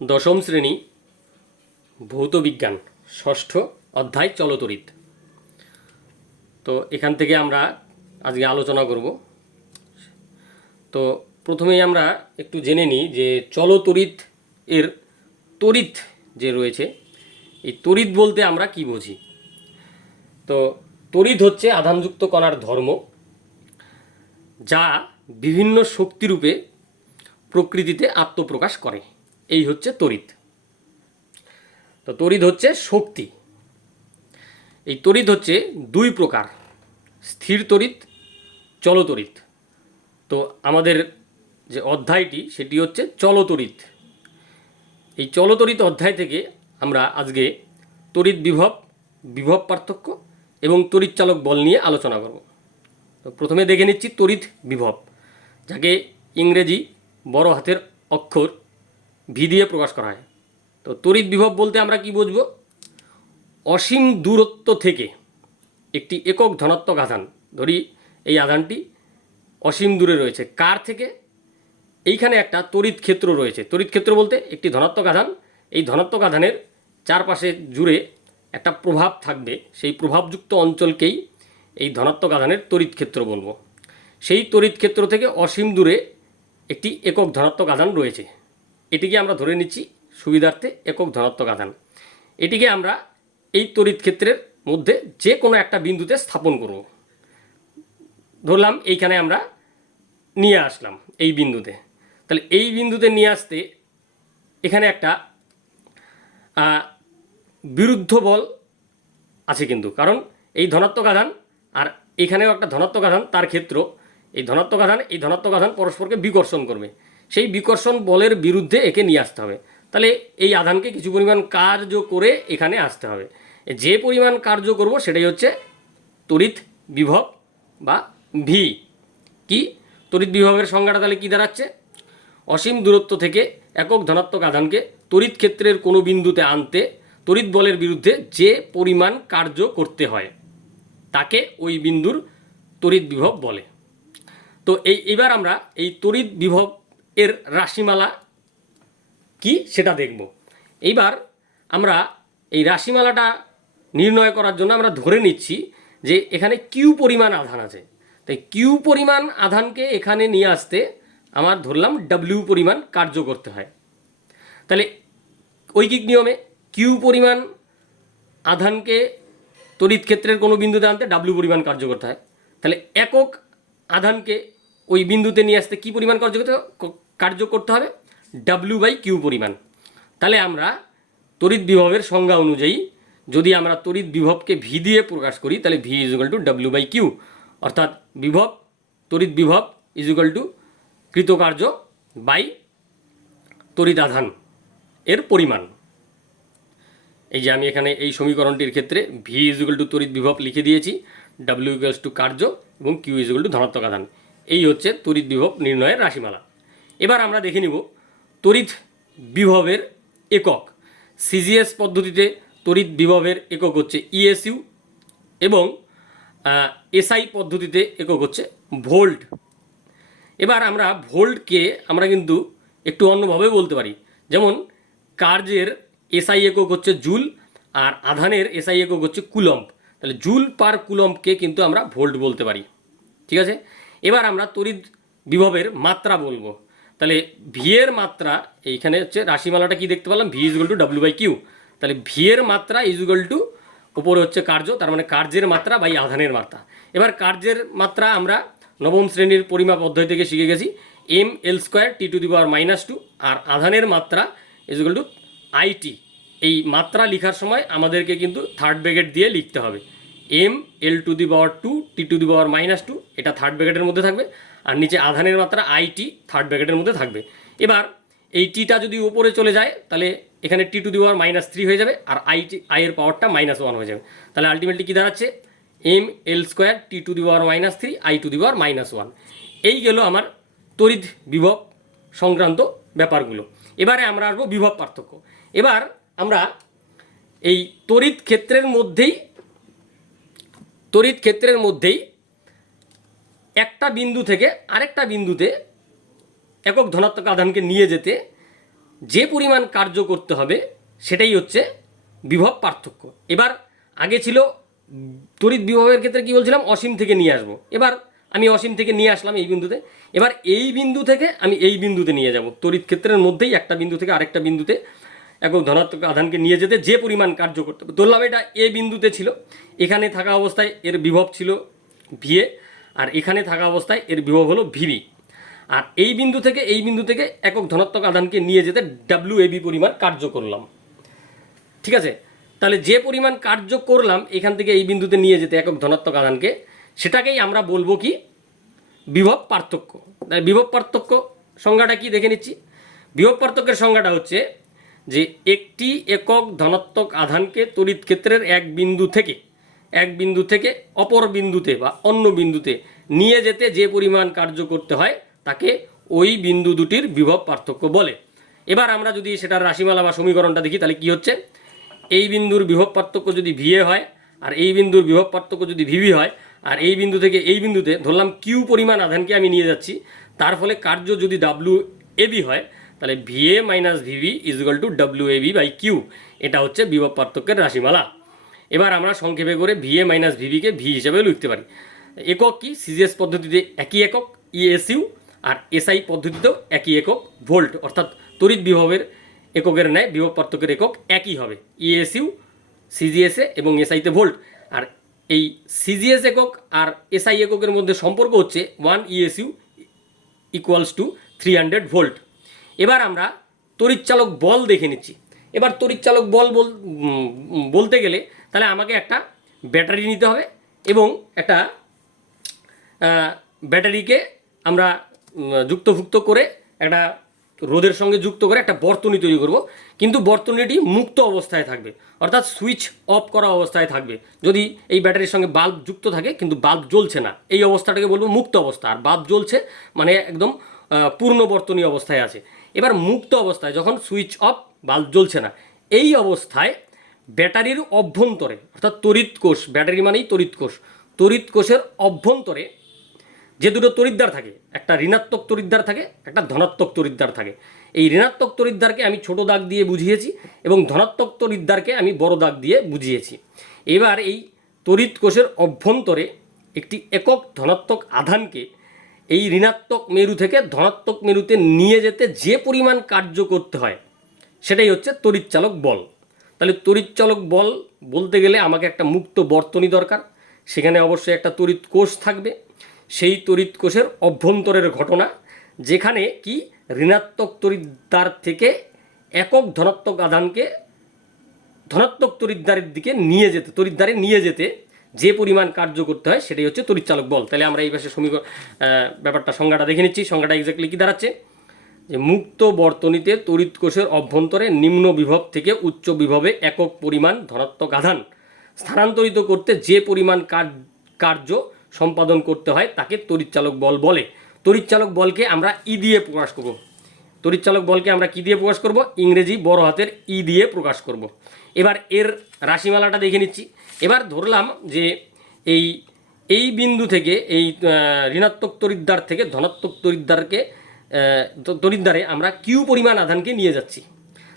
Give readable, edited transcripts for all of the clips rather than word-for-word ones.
দশম শ্রেণী ভৌত বিজ্ঞান ষষ্ঠ অধ্যায় চলতরিৎ। তো এখান থেকে আমরা আজকে আলোচনা করব। তো প্রথমেই আমরা একটু জেনে নিই যে চলতরিৎ এর তড়িৎ যে রয়েছে, এই তড়িৎ বলতে আমরা কি বুঝি। তো তড়িৎ হচ্ছে আধানযুক্ত কণার ধর্ম, যা বিভিন্ন শক্তিরূপে প্রকৃতিতে আত্মপ্রকাশ করে। এই হচ্ছে তড়িৎ। তো তড়িৎ হচ্ছে শক্তি। এই তড়িৎ হচ্ছে দুই প্রকার, স্থির তড়িৎ, চলতড়িৎ। তো আমাদের যে অধ্যায়টি সেটি হচ্ছে চলতড়িৎ। এই চলতড়িৎ অধ্যায় থেকে আমরা আজকে তড়িৎ বিভব, বিভব পার্থক্য এবং তড়িৎচালক বল নিয়ে আলোচনা করব। তো প্রথমে দেখে নিচ্ছি তড়িৎ বিভব, যাকে ইংরেজি বড় হাতের অক্ষর ভি দিয়ে প্রকাশ করা হয়। তো তড়িৎ বিভব বলতে আমরা কি বুঝবো? অসীম দূরত্ব থেকে একটি একক ধনাত্মক আধান, ধরি এই আধানটি অসীম দূরে রয়েছে, কার থেকে? এইখানে একটা তড়িৎ ক্ষেত্র রয়েছে। তড়িৎ ক্ষেত্র বলতে একটি ধনাত্মক আধান, এই ধনাত্মক আধানের চারপাশে জুড়ে একটা প্রভাব থাকবে, সেই প্রভাবযুক্ত অঞ্চলকেই এই ধনাত্মক আধানের তড়িৎ ক্ষেত্র বলবো। সেই তড়িৎ ক্ষেত্র থেকে অসীম দূরে একটি একক ধনাত্মক আধান রয়েছে, এটিকে আমরা ধরে নিচ্ছি সুবিধার্থে একক ধনাত্মক আধান। এটিকে আমরা এই তড়িৎ ক্ষেত্রের মধ্যে যে কোনো একটা বিন্দুতে স্থাপন করব। ধরলাম এইখানে আমরা নিয়ে আসলাম এই বিন্দুতে, তাহলে এই বিন্দুতে নিয়ে আসতে এখানে একটা বিরুদ্ধ বল আছে কিন্তু, কারণ এই ধনাত্মক আধান আর এখানেও একটা ধনাত্মক আধান, তার ক্ষেত্র, এই ধনাত্মক আধান এই ধনাত্মক আধান পরস্পরকে বিকর্ষণ করবে, সেই বিকর্ষণ বলের বিরুদ্ধে একে নিয়ে আসতে হবে। তাহলে এই আধানকে কিছু পরিমাণ কার্য করে এখানে আসতে হবে। যে পরিমাণ কার্য করব সেটাই হচ্ছে তড়িৎ বিভব বা ভি। কি তড়িৎ বিভবের সংজ্ঞাটা তাহলে কী দাঁড়াচ্ছে? অসীম দূরত্ব থেকে একক ধনাত্মক আধানকে তড়িৎ ক্ষেত্রের কোনো বিন্দুতে আনতে তড়িৎ বলের বিরুদ্ধে যে পরিমাণ কার্য করতে হয় তাকে ওই বিন্দুর তড়িৎ বিভব বলে। তো এইবার আমরা এই তড়িৎ বিভব এর রাশিমালা কি সেটা দেখব। এইবার আমরা এই রাশিমালাটা নির্ণয় করার জন্য আমরা ধরে নিচ্ছি যে এখানে কিউ পরিমাণ আধান আছে। তাই কিউ পরিমাণ আধানকে এখানে নিয়ে আসতে আমার ধরলাম ডাব্লিউ পরিমাণ কার্য করতে হয়। তাহলে ঐকিক নিয়মে কিউ পরিমাণ আধানকে তড়িৎ ক্ষেত্রের কোনো বিন্দুতে আনতে ডাব্লিউ পরিমাণ কার্য করতে হয়। তাহলে একক আধানকে ওই বিন্দুতে নিয়ে আসতে কী পরিমাণ কার্য করতে হবে? ডাব্লিউ বাই কিউ পরিমাণ। তাহলে আমরা তড়িৎ বিভবের সংজ্ঞা অনুযায়ী যদি আমরা তড়িৎ বিভবকে ভি দিয়ে প্রকাশ করি, তাহলে V is equal to W by Q, অর্থাৎ বিভব, তড়িৎ বিভব ইজ ইকুয়াল টু কৃতকার্য বাই তড়িৎ আধান এর পরিমাণ। এই যে আমি এখানে এই সমীকরণটির ক্ষেত্রে ভি ইজ ইকুয়াল টু তড়িৎ বিভব লিখে দিয়েছি, ডাব্লিউ ইকুয়ালস টু কার্য এবং কিউ ইজ ইকুয়াল টু ধনাত্মক আধান। এই হচ্ছে তড়িৎ বিভব নির্ণয়ের রাশিমালা। এবার আমরা দেখে নিব তড়িৎ বিভবের একক। সিজিএস পদ্ধতিতে তড়িৎ বিভবের একক হচ্ছে ইএসইউ এবং এসআই পদ্ধতিতে একক হচ্ছে ভোল্ট। এবার আমরা ভোল্টকে আমরা কিন্তু একটু অন্যভাবে বলতে পারি, যেমন কার্যের এসআই একক হচ্ছে জুল আর আধানের এসআই একক হচ্ছে কুলম্ব। তাহলে জুল পার কুলম্বকে কিন্তু আমরা ভোল্ট বলতে পারি। ঠিক আছে, এবার আমরা তড়িৎ বিভবের মাত্রা বলবো। তাহলে ভি এর মাত্রা, এইখানে হচ্ছে রাশিমালাটা কি দেখতে পেলাম, V is equal to W by Q. তাহলে ভি এর মাত্রা ইজ ইকুয়াল টু উপরে হচ্ছে কার্য, তার মানে কার্যের মাত্রা বাই আধানের মাত্রা। এবার কার্যের মাত্রা আমরা নবম শ্রেণীর পরিমাপ অধ্যায় থেকে শিখে গেছি, M L square T to the power -2। আর আধানের মাত্রা ইজ ইকুয়াল টু আইটি। এই মাত্রা লেখার সময় আমাদেরকে কিন্তু থার্ড ব্র্যাকেট দিয়ে লিখতে হবে, M L to the power 2 T to the power -2, এটা থার্ড ব্র্যাকেটের মধ্যে থাকবে, আর নিচে আধানের মাত্রা আইটি থার্ড ব্র্যাকেটের মধ্যে থাকবে। এবার এই টিটা যদি উপরে চলে যায় তাহলে এখানে টি টু দি পাওয়ার -3 হয়ে যাবে, আর আইয়ের পাওয়ারটা -1 হয়ে যাবে। তাহলে আলটিমেটলি কী দাঁড়াচ্ছে, M L square T to the power -3 I to the power -1। এই গেল আমার তড়িৎ বিভব সংক্রান্ত ব্যাপারগুলো। এবারে আমরা আসবো বিভব পার্থক্য। এবার আমরা এই তড়িৎ ক্ষেত্রের মধ্যেই একটা বিন্দু থেকে আরেকটা বিন্দুতে একক ধনাত্মক আধানকে নিয়ে যেতে যে পরিমাণ কার্য করতে হবে সেটাই হচ্ছে বিভব পার্থক্য। এবার আগে ছিল তড়িৎ বিভবের ক্ষেত্রে কি বলছিলাম, অসীম থেকে নিয়ে আসবো। এবার আমি অসীম থেকে নিয়ে আসলাম এই বিন্দুতে, এবার এই বিন্দু থেকে আমি এই বিন্দুতে নিয়ে যাব। তড়িৎ ক্ষেত্রের মধ্যেই একটা বিন্দু থেকে আরেকটা বিন্দুতে একক ধনাত্মক আধানকে নিয়ে যেতে যে পরিমাণ কার্য করতে হবে, ধরলাম এটা এ বিন্দুতে ছিল, এখানে থাকা অবস্থায় এর বিভব ছিল ভিএ, আর এখানে থাকা অবস্থায় এর বিভব হলো ভিবি। আর এই বিন্দু থেকে একক ধনাত্মক আধানকে নিয়ে যেতে ডাব্লিউ এবি পরিমাণ কার্য করলাম। ঠিক আছে, তাহলে যে পরিমাণ কার্য করলাম এখান থেকে এই বিন্দুতে নিয়ে যেতে একক ধনাত্মক আধানকে, সেটাকেই আমরা বলবো কি, বিভব পার্থক্য। তাই বিভব পার্থক্য সংজ্ঞাটা কি দেখে নিচ্ছি। বিভব পার্থক্যের সংজ্ঞাটা হচ্ছে যে একটি একক ধনাত্মক আধানকে তড়িৎ ক্ষেত্রের এক বিন্দু থেকে অপর বিন্দুতে বা অন্য বিন্দুতে নিয়ে যেতে যে পরিমাণ কার্য করতে হয় তাকে ওই বিন্দু দুটির বিভব পার্থক্য বলে। এবার আমরা যদি সেটার রাশিমালা বা সমীকরণটা দেখি তাহলে কি হচ্ছে, এই বিন্দুর বিভব পার্থক্য যদি ভিএ হয় আর এই বিন্দুর বিভব পার্থক্য যদি ভিবি হয়, আর এই বিন্দু থেকে এই বিন্দুতে ধরলাম কিউ পরিমাণ আধানকে আমি নিয়ে যাচ্ছি, তার ফলে কার্য যদি ডাব্লিউ এবি হয় তাহলে VA minus VB is equal to W AB by Q. এটা হচ্ছে বিভব পার্থক্যের রাশিমালা। এবার আমরা সংক্ষেপে করে ভিএ মাইনাস ভিবিকে ভি হিসেবে লিখতে পারি। একক কি, সিজিএস পদ্ধতিতে একই একক ইএসইউ, আর এসআই পদ্ধতিতেও একই একক ভোল্ট, অর্থাৎ তড়িৎ বিভবের এককের ন্যায় বিভব পার্থক্যের একক একই হবে, ইএসইউ সিজিএসএ এবং এসআইতে ভোল্ট। আর এই সিজিএস একক আর এসআই এককের মধ্যে সম্পর্ক হচ্ছে 1 ইএসইউ ইকুয়ালস টু 300 ভোল্ট। এবার আমরা তড়িৎচালক বল দেখে নিচ্ছি। এবার তড়িৎচালক বল বলতে গেলে তাহলে আমাকে একটা ব্যাটারি নিতে হবে এবং একটা ব্যাটারিকে আমরা যুক্তভুক্ত করে একটা রোধের সঙ্গে যুক্ত করে একটা বর্তনী তৈরি করব, কিন্তু বর্তনীটি মুক্ত অবস্থায় থাকবে, অর্থাৎ সুইচ অফ করা অবস্থায় থাকবে। যদি এই ব্যাটারির সঙ্গে বাল্ব যুক্ত থাকে কিন্তু বাল্ব জ্বলছে না, এই অবস্থাটাকে বলবো মুক্ত অবস্থা। আর বাল্ব জ্বলছে মানে একদম পূর্ণ বর্তনী অবস্থায় আছে। এবার মুক্ত অবস্থায় যখন সুইচ অফ, বাল্ব জ্বলছে না, এই অবস্থায় ব্যাটারির অভ্যন্তরে অর্থাৎ তড়িৎ কোষ, ব্যাটারি মানেই তড়িৎ কোষ, তড়িৎ কোষের অভ্যন্তরে যে দুটো তড়িৎদ্বার থাকে, একটা ঋণাত্মক তড়িৎদ্বার থাকে, একটা ধনাত্মক তড়িৎদ্বার থাকে। এই ঋণাত্মক তড়িৎদ্বারকে আমি ছোট দাগ দিয়ে বুঝিয়েছি এবং ধনাত্মক তড়িৎদ্বারকে আমি বড় দাগ দিয়ে বুঝিয়েছি। এবার এই তড়িৎ কোষের অভ্যন্তরে একটি একক ধনাত্মক আধানকে এই ঋণাত্মক মেরু থেকে ধনাত্মক মেরুতে নিয়ে যেতে যে পরিমাণ কার্য করতে হয় সেটাই হচ্ছে তড়িৎচালক বল। তাহলে তড়িৎচালক বল বলতে গেলে আমাকে একটা মুক্ত বর্তনী দরকার, সেখানে অবশ্যই একটা তড়িৎ কোষ থাকবে। সেই তড়িৎ কোষের অভ্যন্তরের ঘটনা, যেখানে কি ঋণাত্মক তড়িৎদ্বার থেকে একক ধনাত্মক আধানকে ধনাত্মক তড়িৎদ্বারের দিকে তড়িৎদ্বারে নিয়ে যেতে যে পরিমাণ কার্য করতে হয় সেটাই হচ্ছে তড়িৎচালক বল। তাহলে আমরা এই পাশে ব্যাপারটা সংজ্ঞাটা দেখে নিচ্ছি। সংজ্ঞাটা এক্স্যাক্টলি কী দাঁড়াচ্ছে, যে মুক্ত বর্তনীতে তড়িৎ কোষের অভ্যন্তরে নিম্ন বিভব থেকে উচ্চ বিভবে একক পরিমাণ ধনাত্মক আধান স্থানান্তরিত করতে যে পরিমাণ কার্য সম্পাদন করতে হয় তাকে তড়িৎচালক বল বলে। তড়িৎচালক বলকে আমরা ই দিয়ে প্রকাশ করব। তড়িৎচালক বলকে আমরা কী দিয়ে প্রকাশ করব, ইংরেজি বড় হাতের ই দিয়ে প্রকাশ করব। এবার এর রাশিমালাটা দেখে নিচ্ছি। এবার ধরলাম যে এই বিন্দু থেকে এই ঋণাত্মক তড়িৎদ্বার থেকে ধনাত্মক তড়িৎদ্বারে আমরা কিউ পরিমাণ আধানকে নিয়ে যাচ্ছি,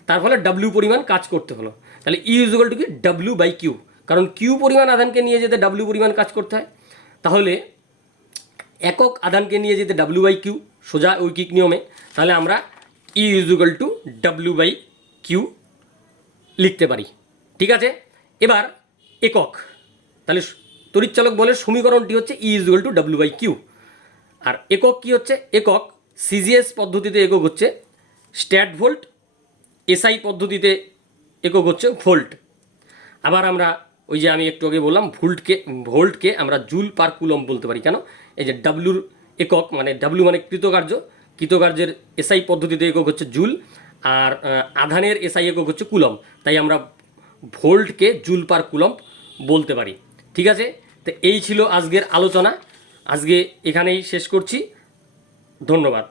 তার ফলে ডাব্লিউ পরিমাণ কাজ করতে হলো। তাহলে ই ইজ ইকুয়াল টু কি, ডাব্লিউ বাই কিউ, কারণ কিউ পরিমাণ আধানকে নিয়ে যেতে ডাব্লিউ পরিমাণ কাজ করতে হয়। তাহলে একক আধানকে নিয়ে যেতে ডাব্লিউ বাই কিউ, সোজা ঐকিক নিয়মে, তাহলে আমরা E is equal to W by Q লিখতে পারি। ঠিক আছে, এবার একক, তাহলে তড়িৎচালক বলের সমীকরণটি হচ্ছে E is equal to W by Q. আর একক কি হচ্ছে, একক সিজিএস পদ্ধতিতে একক হচ্ছে স্ট্যাট ভোল্ট, এসআই পদ্ধতিতে একক হচ্ছে ভোল্ট। আবার আমরা ওই যে আমি একটু আগে বললাম ভোল্টকে আমরা জুল পার কুলম বলতে পারি। কেন, এই যে ডাব্লিউর একক মানে ডাব্লিউ মানে কৃতকার্যের এসআই পদ্ধতিতে একক হচ্ছে জুল, আর আধানের এসআই একক হচ্ছে কুলম, তাই আমরা ভোল্টকে জুল পার কুলম বলতে পারি। ঠিক আছে, তো এই ছিল আজকের আলোচনা, আজকে এখানেই শেষ করছি। ধন্যবাদ।